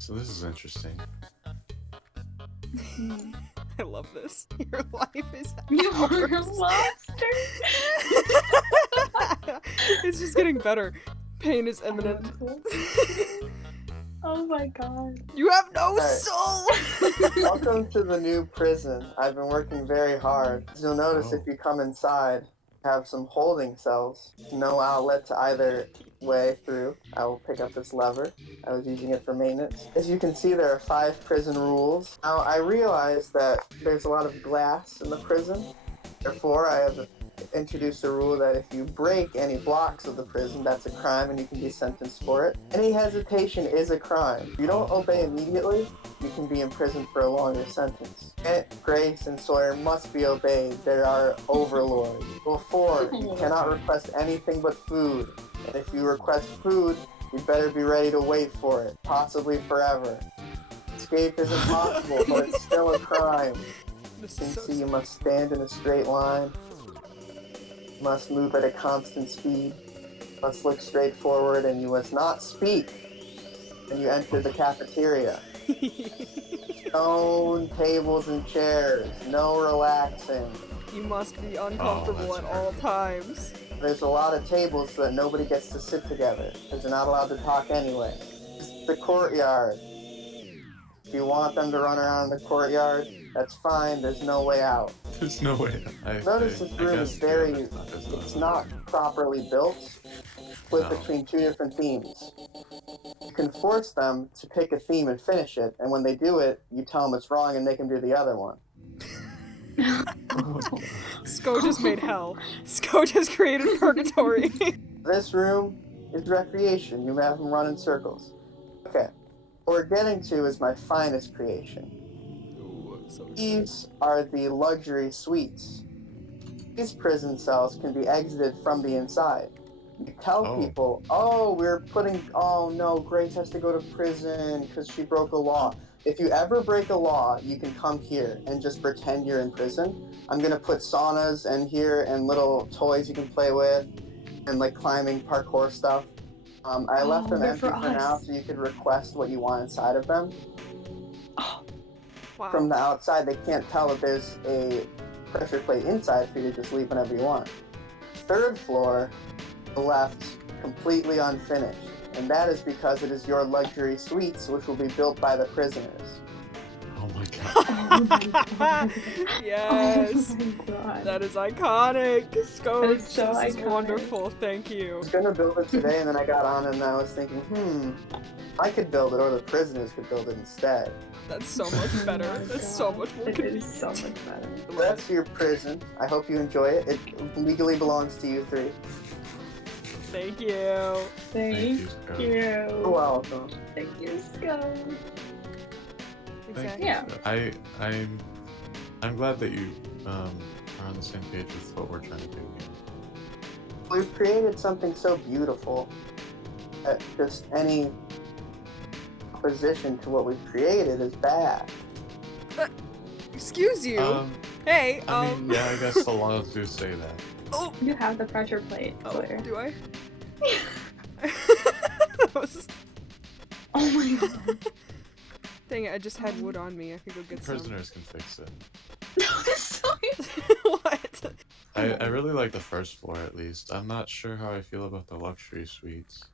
So this is interesting. I love this. Your life is You are a ours. lobster. It's just getting better. Pain is imminent. Oh my god. You have no Alright. soul! Welcome to the new prison. I've been working very hard. As you'll notice if you come inside, have some holding cells. No outlet to either way through. I will pick up this lever. I was using it for maintenance. As you can see, there are 5 prison rules. Now, I realize that there's a lot of glass in the prison. Therefore, I have introduced a rule that if you break any blocks of the prison, that's a crime and you can be sentenced for it. Any hesitation is a crime. If you don't obey immediately, you can be imprisoned for a longer sentence. Kent, Grace, and Sawyer must be obeyed. They are overlords. Rule 4, you cannot request anything but food. And if you request food, you better be ready to wait for it, possibly forever. Escape is impossible, but it's still a crime. You can see you must stand in a straight line, must move at a constant speed, must look straight forward, and you must not speak when you enter the cafeteria. Stone tables and chairs, no relaxing. You must be uncomfortable at all times. There's a lot of tables so that nobody gets to sit together, because they're not allowed to talk anyway. It's the courtyard. If you want them to run around the courtyard, that's fine, there's no way out. There's no way. Notice this room is it's not properly built, split between 2 different themes. You can force them to pick a theme and finish it, and when they do it, you tell them it's wrong and make them do the other one. Sko just made hell. Sko just created purgatory. This room is recreation. You have them run in circles. Okay. What we're getting to is my finest creation. These are the luxury suites. These prison cells can be exited from the inside. You tell people, oh no, Grace has to go to prison because she broke a law. If you ever break a law, you can come here and just pretend you're in prison. I'm gonna put saunas in here and little toys you can play with and like climbing parkour stuff. I left them empty for now so you could request what you want inside of them. Wow. From the outside, they can't tell that there's a pressure plate inside for you to just leave whenever you want. 3rd floor, left, completely unfinished. And that is because it is your luxury suites, which will be built by the prisoners. Oh my god. Oh my god. Yes. Oh my god. That is iconic. Sko, That is so this is iconic. wonderful. Thank I you. was gonna build it today, and then I got on and I was thinking, I could build it, or the prisoners could build it instead. That's so much better. Oh my That's so God. much more It convenient. is so much better. That's your prison. I hope you enjoy it. It legally belongs to you 3. Thank you. Thank Scott. You're you. welcome. Thank you, Scott. Exactly. Yeah. I'm glad that you are on the same page with what we're trying to do here. We've created something so beautiful that just any opposition to what we've created is bad. Excuse you. Um, Hey, I mean, yeah, I guess the laws do say that. Oh, You have the pressure plate, Sawyer. do I? That was... Oh my god. Dang it, I just had wood on me. I could go get some. Prisoners can fix it. No, this What? I really like the 1st floor at least. I'm not sure how I feel about the luxury suites.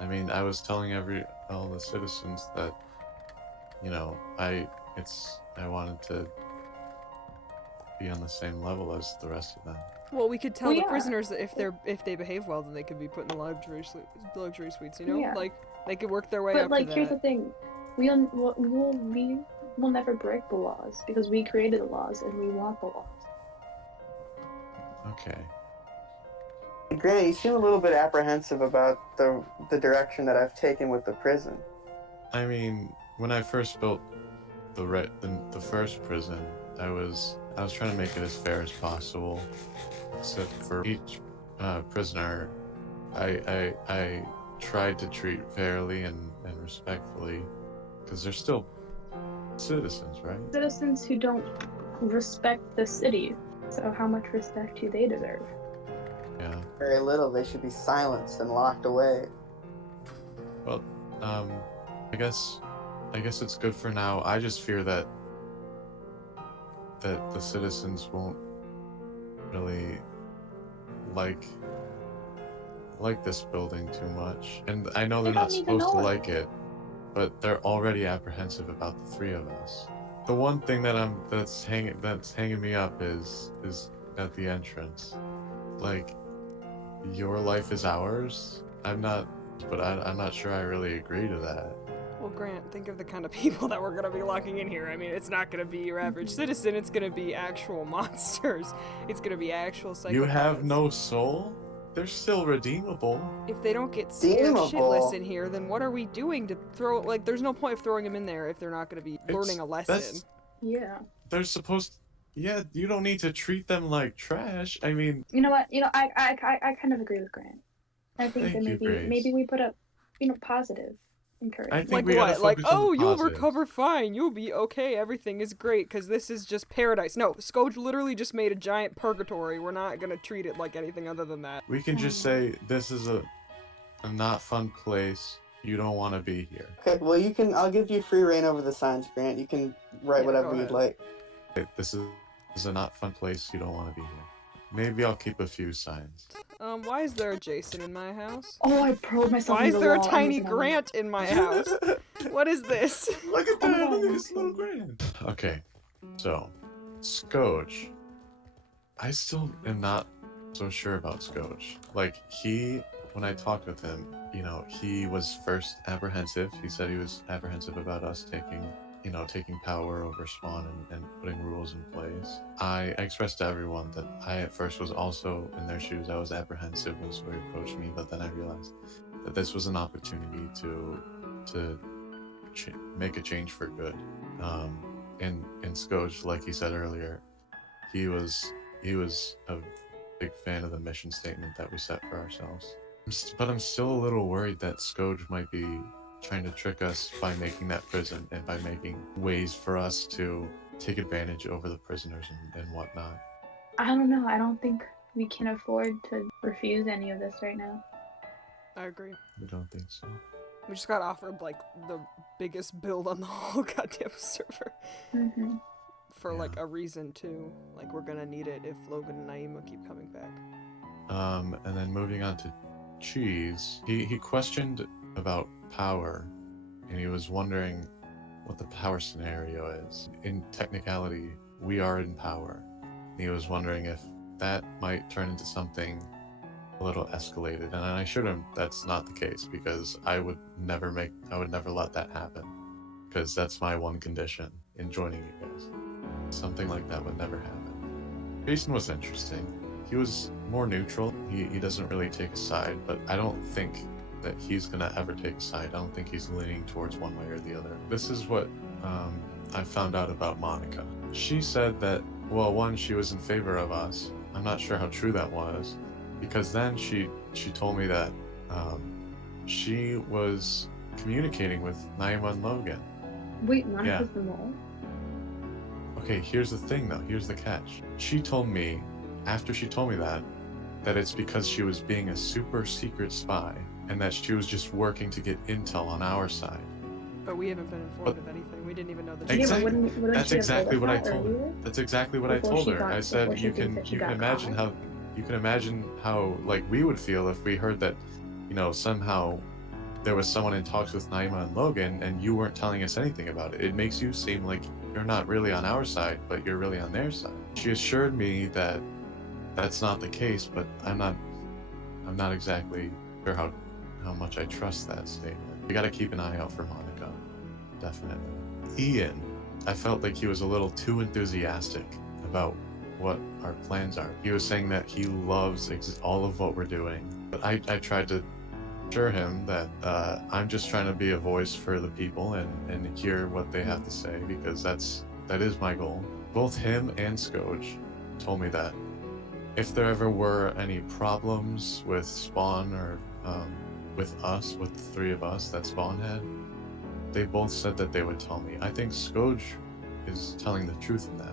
I mean, I was telling all the citizens that, you know, I wanted to be on the same level as the rest of them. Well, we could tell Well, the yeah. prisoners that if they behave well, then they could be put in the luxury suites. You know, Yeah. like they could work their way But up like, to here's that. the thing: we will never break the laws because we created the laws and we want the laws. Okay. Granny, you seem a little bit apprehensive about the direction that I've taken with the prison. I mean, when I first built the first prison, I was trying to make it as fair as possible. So for each prisoner, I tried to treat fairly and respectfully, because they're still citizens, right? Citizens who don't respect the city, so how much respect do they deserve? Yeah. Very little. They should be silenced and locked away. Well, I guess I guess it's good for now. I just fear that the citizens won't really like this building too much. And I know They they're not don't even supposed to know it. like it, but they're already apprehensive about the three of us. The one thing that's hanging me up is at the entrance. Like, your life is ours. I'm not sure I really agree to that. Well, Grant, think of the kind of people that we're gonna be locking in here. I mean, it's not gonna be your average citizen. It's gonna be actual monsters. It's gonna be actual psychopaths. You have no soul? They're still redeemable. If they don't get scared Redeemable. shitless in here, then what are we doing to throw? Like, there's no point of throwing them in there if they're not gonna be learning a lesson. Yeah. They're supposed. Yeah, you don't need to treat them like trash. I mean, You know what? I kind of agree with Grant. I think Thank that you, Grace. maybe we put up, positive encouragement. I think Like we gotta what? Like, focus on the oh, you'll positives. recover fine. You'll be okay. Everything is great because this is just paradise. No, Scoge literally just made a giant purgatory. We're not gonna treat it like anything other than that. We can just say this is a not fun place. You don't want to be here. Okay, well I'll give you free reign over the signs, Grant. You can write Yeah, whatever go you'd ahead. like. This is a not fun place. You don't want to be here. Maybe I'll keep a few signs. Why is there a Jason in my house? Oh, I probed myself. Why is into the there a wall. tiny I'm Grant in my house? What is this? Look at Oh my that! God, Look at this I'm little so- grand. Okay, so Scoge. I still am not so sure about Scoge. Like, when I talked with him, he was first apprehensive. He said he was apprehensive about us taking power over Spawn and putting rules in place. I expressed to everyone that I at first was also in their shoes. I was apprehensive when Scoge approached me, but then I realized that this was an opportunity to make a change for good. And Scoge, like he said earlier, he was a big fan of the mission statement that we set for ourselves. But I'm still a little worried that Scoge might be trying to trick us by making that prison and by making ways for us to take advantage over the prisoners and whatnot. I don't know. I don't think we can afford to refuse any of this right now. I agree. I don't think so. We just got offered like the biggest build on the whole goddamn server. Mm-hmm. For Yeah. like a reason too. Like we're gonna need it if Logan and Naima keep coming back. And then moving on to Cheese, he questioned about power, and he was wondering what the power scenario is. In technicality, we are in power. And he was wondering if that might turn into something a little escalated, and I assured him that's not the case because I would never let that happen, because that's my one condition in joining you guys. Something like that would never happen. Jason was interesting. He was more neutral. He doesn't really take a side, but I don't think that he's gonna ever take a side. I don't think he's leaning towards one way or the other. This is what I found out about Monica. She said that, well, one, she was in favor of us. I'm not sure how true that was, because then she told me that she was communicating with Naima and Logan. Wait, Monica's Yeah. the mole? Okay, here's the thing though, here's the catch. She told me, after she told me that it's because she was being a super secret spy, and that she was just working to get intel on our side. But we haven't been informed of anything. We didn't even know the Exactly. Wouldn't That's she have exactly told what I us that told her. earlier? That's exactly what I Before told she her. got- I said before she you thinks can that she you got can imagine caught. how like we would feel if we heard that, somehow there was someone in talks with Naima and Logan and you weren't telling us anything about it. It makes you seem like you're not really on our side, but you're really on their side. She assured me that that's not the case, but I'm not exactly sure how much I trust that statement. You gotta keep an eye out for Monica. Definitely. Ian, I felt like he was a little too enthusiastic about what our plans are. He was saying that he loves all of what we're doing. But I tried to assure him that I'm just trying to be a voice for the people and hear what they have to say, because that is my goal. Both him and Scoge told me that if there ever were any problems with Spawn or with us, with the three of us that Spawn had, they both said that they would tell me. I think Scoge is telling the truth in that.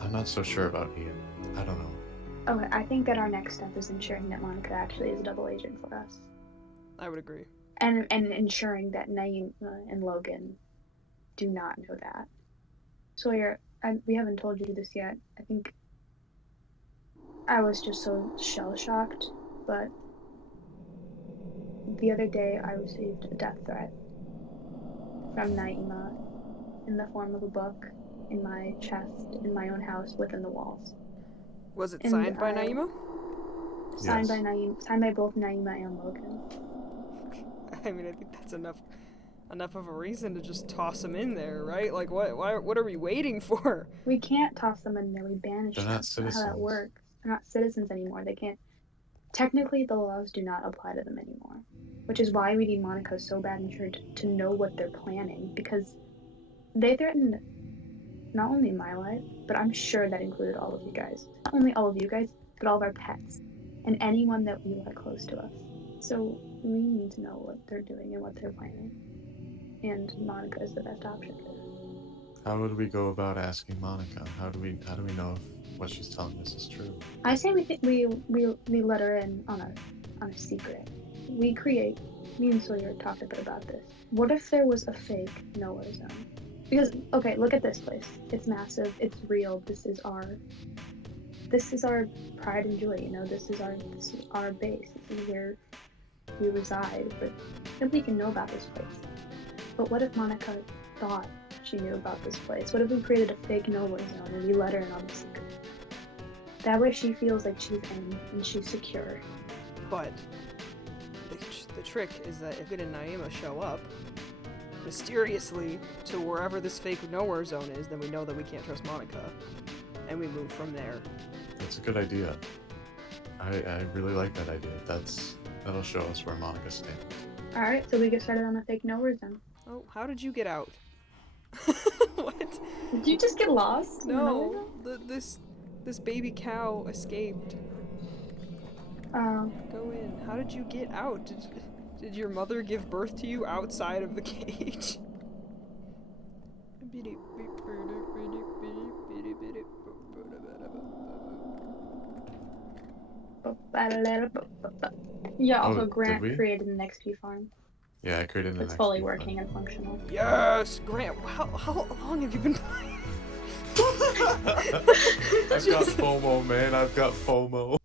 I'm not so sure about Ian. I don't know. Okay, I think that our next step is ensuring that Monica actually is a double agent for us. I would agree. and ensuring that Naima and Logan do not know that. Sawyer, we haven't told you this yet. I think I was just so shell-shocked, but the other day I received a death threat from Naima in the form of a book in my chest in my own house within the walls. Was it And signed by Naima? Signed Yes. by Naima, signed by both Naima and Logan. I mean, I think that's enough of a reason to just toss them in there, right? Like, what are we waiting for? We can't toss them in there. We banish They're them. not That's not how citizens. that works. They're not citizens anymore. They can't. Technically, the laws do not apply to them anymore, which is why we need Monica so bad and sure to know what they're planning, because they threatened not only my life, but I'm sure that included all of you guys. Not only all of you guys, but all of our pets and anyone that we let close to us. So we need to know what they're doing and what they're planning. And Monica is the best option for that. How would we go about asking Monica? How do we know if what she's telling us is true? I say we let her in on a secret. Me and Sawyer talked a bit about this. What if there was a fake nowhere zone? Because okay, look at this place. It's massive. It's real. This is our pride and joy. You know, this is our base. This is where we reside. But nobody can know about this place. But what if Monica thought she knew about this place? What if we created a fake nowhere zone and we let her in on the secret? That way she feels like she's in and she's secure. But the trick is that if Logan and Naima show up mysteriously to wherever this fake nowhere zone is, then we know that we can't trust Monica, and we move from there. That's a good idea. I really like that idea. That'll show us where Monica stands. All right, so we get started on the fake nowhere zone. Oh, how did you get out? What? Did you just get lost? No, this baby cow escaped. Go in. How did you get out? Did your mother give birth to you outside of the cage? Yeah, also Oh, Grant did we? created an XP farm. Yeah, I created an It's XP fully fund. working and functional. Yes, Grant. How long have you been playing? I've got FOMO, man. I've got FOMO.